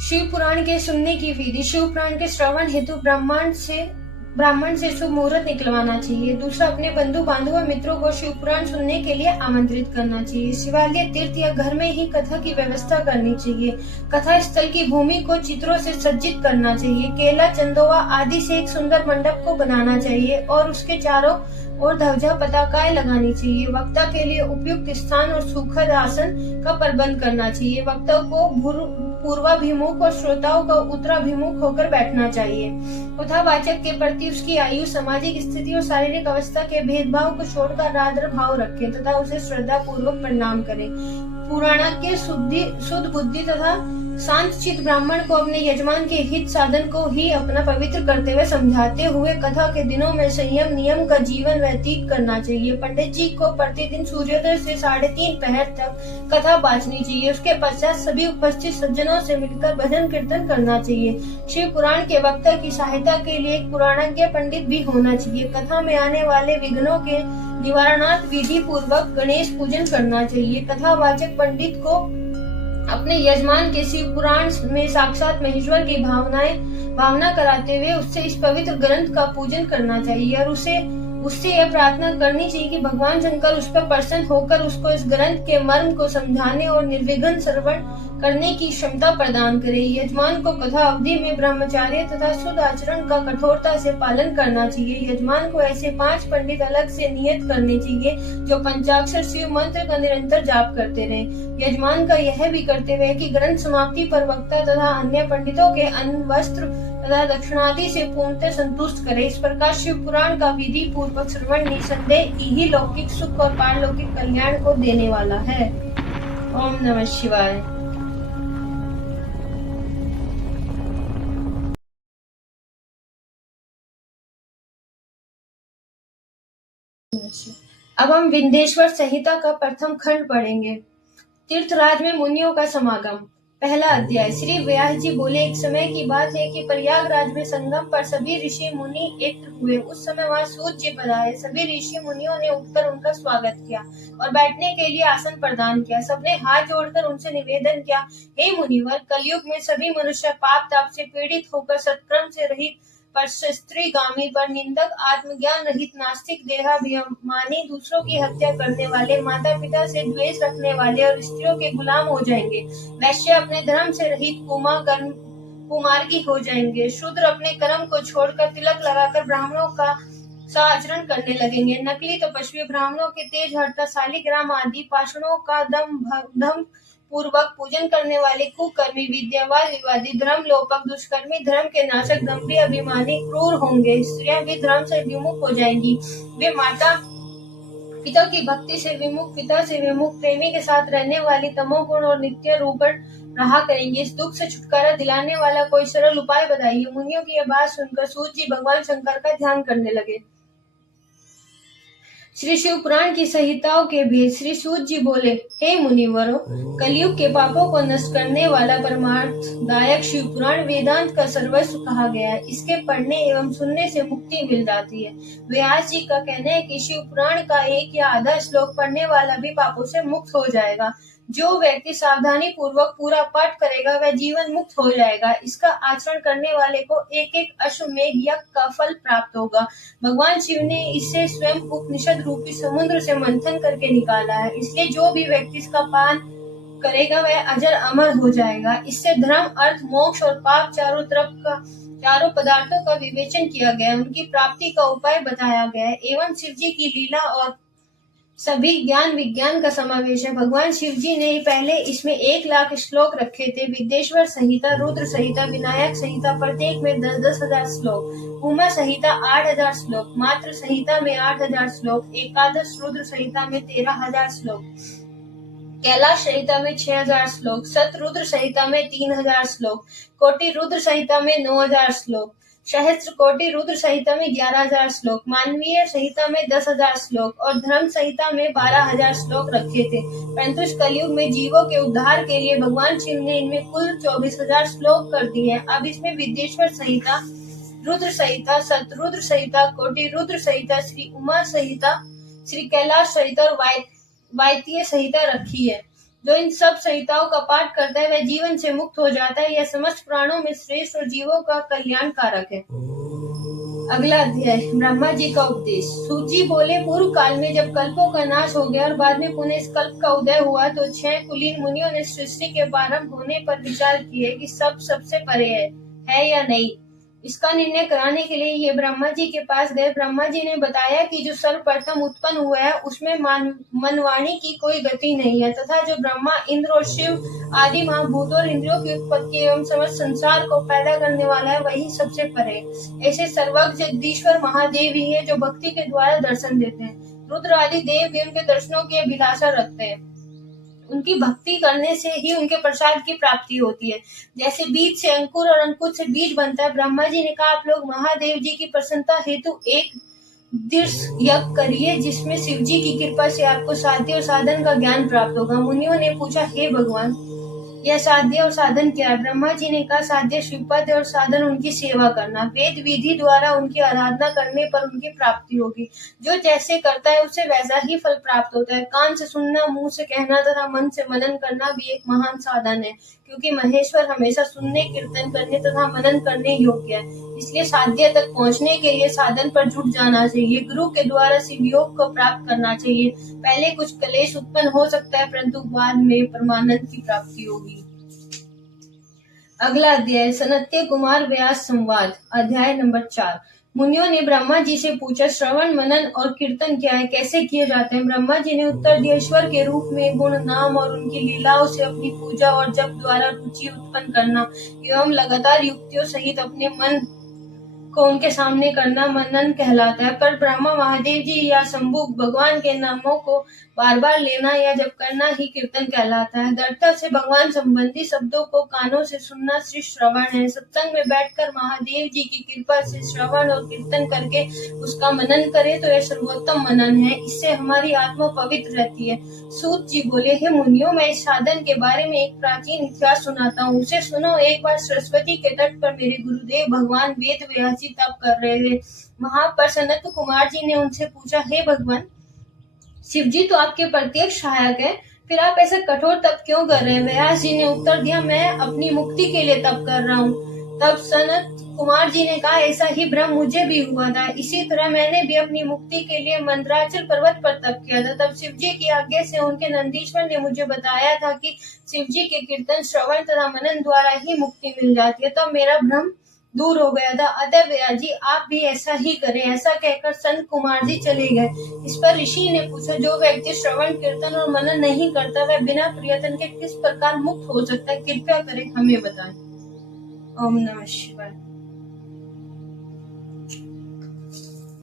शिव पुराण के सुनने की विधि। शिव पुराण के श्रवण हेतु ब्राह्मण से शुभ मुहूर्त निकलवाना चाहिए। दूसरा, अपने बंधु बांधव और मित्रों को शिव पुराण सुनने के लिए आमंत्रित करना चाहिए। शिवालय, तीर्थ या घर में ही कथा की व्यवस्था करनी चाहिए। कथा स्थल की भूमि को चित्रों से सज्जित करना चाहिए। केला, चंदोवा आदि से एक सुंदर मंडप को बनाना चाहिए और उसके चारों और ध्वजा पताकाएं लगानी चाहिए। वक्ता के लिए उपयुक्त स्थान और सुखद आसन का प्रबंध करना चाहिए। वक्ता को पूर्वाभिमुख और श्रोताओं को उत्तराभिमुख होकर बैठना चाहिए। कथावाचक के प्रति उसकी आयु, सामाजिक स्थिति और शारीरिक अवस्था के भेदभाव को छोड़कर आदर भाव रखें तथा उसे श्रद्धा पूर्वक प्रणाम करें। पुराणज्ञ शुद्ध बुद्धि तथा शांत चित्त ब्राह्मण को अपने यजमान के हित साधन को ही अपना पवित्र करते हुए समझाते हुए कथा के दिनों में संयम नियम का जीवन व्यतीत करना चाहिए। पंडित जी को प्रतिदिन सूर्योदय से 3:30 पहर तक कथा बांचनी चाहिए। उसके पश्चात सभी उपस्थित सज्जनों से मिलकर भजन कीर्तन करना चाहिए। शिव पुराण के वक्ता की सहायता के लिए एक पुराणज्ञ पंडित भी होना चाहिए। कथा में आने वाले विघ्नों के निवारणार्थ विधि पूर्वक गणेश पूजन करना चाहिए। कथावाचक पंडित को अपने यजमान के शिव पुराण में साक्षात महेश्वर की भावना कराते हुए उससे इस पवित्र ग्रंथ का पूजन करना चाहिए और उससे यह प्रार्थना करनी चाहिए कि भगवान शंकर उस पर प्रसन्न होकर उसको इस ग्रंथ के मर्म को समझाने और निर्विघ्न श्रवण करने की क्षमता प्रदान करे। यजमान को कथा अवधि में ब्रह्मचार्य तथा शुद्ध आचरण का कठोरता से पालन करना चाहिए। यजमान को ऐसे 5 पंडित अलग से नियत करने चाहिए जो पंचाक्षर शिव मंत्र का निरंतर जाप करते रहे। यजमान का यह भी कर्तव्य है कि ग्रंथ समाप्ति पर वक्ता तथा अन्य पंडितों के अन्न, वस्त्र तथा दक्षिणादि से पूर्णतः संतुष्ट करे। इस प्रकार शिव पुराण का विधि पूर्वक श्रवण निसंदेह ही लौकिक सुख और पारलौकिक कल्याण को देने वाला है। ओम नमः शिवाय। अब हम विंध्येश्वर संहिता का प्रथम खंड पढ़ेंगे। तीर्थराज में मुनियों का समागम। पहला अध्याय। श्री व्यास जी बोले, एक समय की बात है कि प्रयागराज में संगम पर सभी ऋषि मुनि एकत्र हुए। उस समय वहां सूत जी पधारे। सभी ऋषि मुनियों ने उठकर उनका स्वागत किया और बैठने के लिए आसन प्रदान किया। सबने हाथ जोड़कर उनसे निवेदन किया, हे मुनिवर, कलयुग में सभी मनुष्य पाप ताप से पीड़ित होकर सत्कर्म से रहित, पर स्त्रीगामी, पर निंदक, आत्मज्ञान रहित, नास्तिक, देहाभिमानी, दूसरों की हत्या करने वाले, माता पिता से द्वेष रखने वाले और स्त्रियों के गुलाम हो जाएंगे। वैश्य अपने धर्म से रहित कुमार्गी हो जाएंगे। शूद्र अपने कर्म को छोड़कर तिलक लगाकर ब्राह्मणों का सा आचरण करने लगेंगे। नकली तपस्वी ब्राह्मणों के तेज हरता शालिग्राम आदि पाषाणों का दम पूर्वक पूजन करने वाले कुकर्मी, विद्यावाद विवादी, धर्म लोपक, दुष्कर्मी, धर्म के नाशक, दंभी, अभिमानी, क्रूर होंगे। स्त्रियां भी धर्म से विमुख हो जाएंगी। वे माता पिता की भक्ति से विमुख, पिता से विमुख, प्रेमी के साथ रहने वाली, तमोगुण और नित्य रूपण रहा करेंगे। इस दुख से छुटकारा दिलाने वाला कोई सरल उपाय बताइए। मुनियों की यह बात सुनकर सूत जी भगवान शंकर का ध्यान करने लगे। श्री शिव पुराण की संहिताओं के भेद। श्री सूत जी बोले, हे मुनिवरों, कलयुग के पापों को नष्ट करने वाला परमार्थ दायक शिव पुराण वेदांत का सर्वस्व कहा गया है। इसके पढ़ने एवं सुनने से मुक्ति मिल जाती है। व्यास जी का कहना है कि शिव पुराण का 1 या आधा श्लोक पढ़ने वाला भी पापों से मुक्त हो जाएगा। जो व्यक्ति सावधानी पूर्वक पूरा पाठ करेगा वह जीवन मुक्त हो जाएगा। इसका आचरण करने वाले को 1 अश्वमेध यज्ञ का फल प्राप्त होगा। भगवान शिव ने इसे स्वयं उपनिषद रूपी समुद्र से मंथन करके निकाला है। इसलिए जो भी व्यक्ति इसका पान करेगा वह अजर अमर हो जाएगा। इससे धर्म, अर्थ, मोक्ष और पाप चारों पदार्थों का विवेचन किया गया है। उनकी प्राप्ति का उपाय बताया गया है एवं शिव जी की लीला और सभी ज्ञान विज्ञान का समावेश है। भगवान शिव जी ने पहले इसमें 1,00,000 श्लोक रखे थे। विद्येश्वर संहिता, रुद्र संहिता, विनायक संहिता प्रत्येक में 10-10 हजार श्लोक, उमा संहिता 8,000 श्लोक, मातृ संहिता में 8,000 श्लोक, एकादश रुद्र संहिता में 13,000 श्लोक, कैलाश संहिता में 6,000 श्लोक, सत रुद्र संहिता में 3,000 श्लोक, कोटि रुद्र संहिता में 9,000 श्लोक, सहस्त्र कोटि रुद्र संहिता में 11,000 श्लोक, मानवीय संहिता में 10,000 श्लोक और धर्म संहिता में 12,000 श्लोक रखे थे। परंतु इस कलयुग में जीवों के उद्धार के लिए भगवान शिव ने इनमें कुल 24,000 श्लोक कर दिए हैं। अब इसमें विद्येश्वर संहिता, रुद्र संहिता, सतरुद्र संहिता, कोटि रुद्र संहिता, श्री उमा संहिता, श्री कैलाश संहिता और वायतीय संहिता रखी है, जो इन सब संहिताओं का पाठ करता है वह जीवन से मुक्त हो जाता है। यह समस्त प्राणों में श्रेष्ठ और जीवों का कल्याण कारक है। अगला अध्याय, ब्रह्मा जी का उपदेश। सूत जी बोले, पूर्व काल में जब कल्पों का नाश हो गया और बाद में पुनः इस कल्प का उदय हुआ तो 6 कुलीन मुनियों ने सृष्टि के प्रारंभ होने पर विचार किए कि सब सबसे परे है या नहीं। इसका निर्णय कराने के लिए ये ब्रह्मा जी के पास गए। ब्रह्मा जी ने बताया कि जो सर्वप्रथम उत्पन्न हुआ है उसमें मनवाणी की कोई गति नहीं है तथा जो ब्रह्मा, इंद्र और शिव आदि महाभूत और इंद्रियों की उत्पत्ति एवं समस्त संसार को पैदा करने वाला है वही सबसे परे। ऐसे सर्वज्ञ जगदीश्वर महादेव ही है जो भक्ति के द्वारा दर्शन देते हैं। रुद्र आदि देव भी उनके दर्शनों की अभिलाषा रखते हैं। उनकी भक्ति करने से ही उनके प्रसाद की प्राप्ति होती है। जैसे बीज से अंकुर और अंकुर से बीज बनता है। ब्रह्मा जी ने कहा, आप लोग महादेव जी की प्रसन्नता हेतु एक दीर्घ यज्ञ करिए जिसमें शिव जी की कृपा से आपको साध्य और साधन का ज्ञान प्राप्त होगा। मुनियों ने पूछा, हे भगवान, यह साध्य और साधन क्या है? ब्रह्मा जी ने कहा, साध्य शिवपद और साधन उनकी सेवा करना। वेद विधि द्वारा उनकी आराधना करने पर उनकी प्राप्ति होगी। जो जैसे करता है उससे वैसा ही फल प्राप्त होता है। कान से सुनना, मुंह से कहना तथा मन से मनन करना भी एक महान साधन है, क्योंकि महेश्वर हमेशा सुनने, कीर्तन करने तथा मनन करने योग्य है। इसलिए साध्य तक पहुँचने के लिए साधन पर जुट जाना चाहिए। गुरु के द्वारा शिव योग को प्राप्त करना चाहिए। पहले कुछ क्लेश उत्पन्न हो सकता है परंतु बाद में परमानंद की प्राप्ति होगी। अगला अध्याय, सनत्य कुमार व्यास संवाद। अध्याय नंबर 4। मुनियों ने ब्रह्मा जी से पूछा, श्रवण, मनन और कीर्तन क्या है, कैसे किए जाते हैं? ब्रह्मा जी ने उत्तर दिया, ईश्वर के रूप में गुण, नाम और उनकी लीलाओं से अपनी पूजा और जप द्वारा रुचि उत्पन्न करना एवं लगातार युक्तियों सहित अपने मन को उनके सामने करना मनन कहलाता है। पर ब्रह्मा, महादेव जी या शंभु भगवान के नामों को बार बार लेना या जप करना ही कीर्तन कहलाता है। दृढ़ता से भगवान संबंधी शब्दों को कानों से सुनना श्री श्रवण है। सत्संग में बैठकर महादेव जी की कृपा से श्रवण और कीर्तन करके उसका मनन करे तो यह सर्वोत्तम मनन है। इससे हमारी आत्मा पवित्र रहती है। सूत जी बोले, हे मुनियों, मैं इस साधन के बारे में एक प्राचीन इतिहास सुनाता हूँ, उसे सुनो। एक बार सरस्वती के तट पर मेरे गुरुदेव भगवान वेद व्यास जी तप कर रहे थे। वहां पर सनत कुमार जी ने उनसे पूछा, हे भगवान, शिव जी तो आपके प्रत्यक्ष सहायक है, फिर आप ऐसा कठोर तप क्यों कर रहे हैं? व्यास जी ने उत्तर दिया, मैं अपनी मुक्ति के लिए तप कर रहा हूँ। तब सनत कुमार जी ने कहा, ऐसा ही भ्रम मुझे भी हुआ था। इसी तरह मैंने भी अपनी मुक्ति के लिए मंदराचल पर्वत पर तप किया था। तब शिव जी की आज्ञा से उनके नंदीश्वर ने मुझे बताया था कि शिव जी के कीर्तन, श्रवण तथा मनन द्वारा ही मुक्ति मिल जाती है। तब मेरा भ्रम दूर हो गया था। अतः व्यास जी, आप भी ऐसा ही करें। ऐसा कहकर संत कुमार जी चले गए। इस पर ऋषि ने पूछा, जो व्यक्ति श्रवण, कीर्तन और मनन नहीं करता वह बिना प्रयत्न के किस प्रकार मुक्त हो सकता है? कृपया करें हमें बताएं। ओम नमः शिवाय।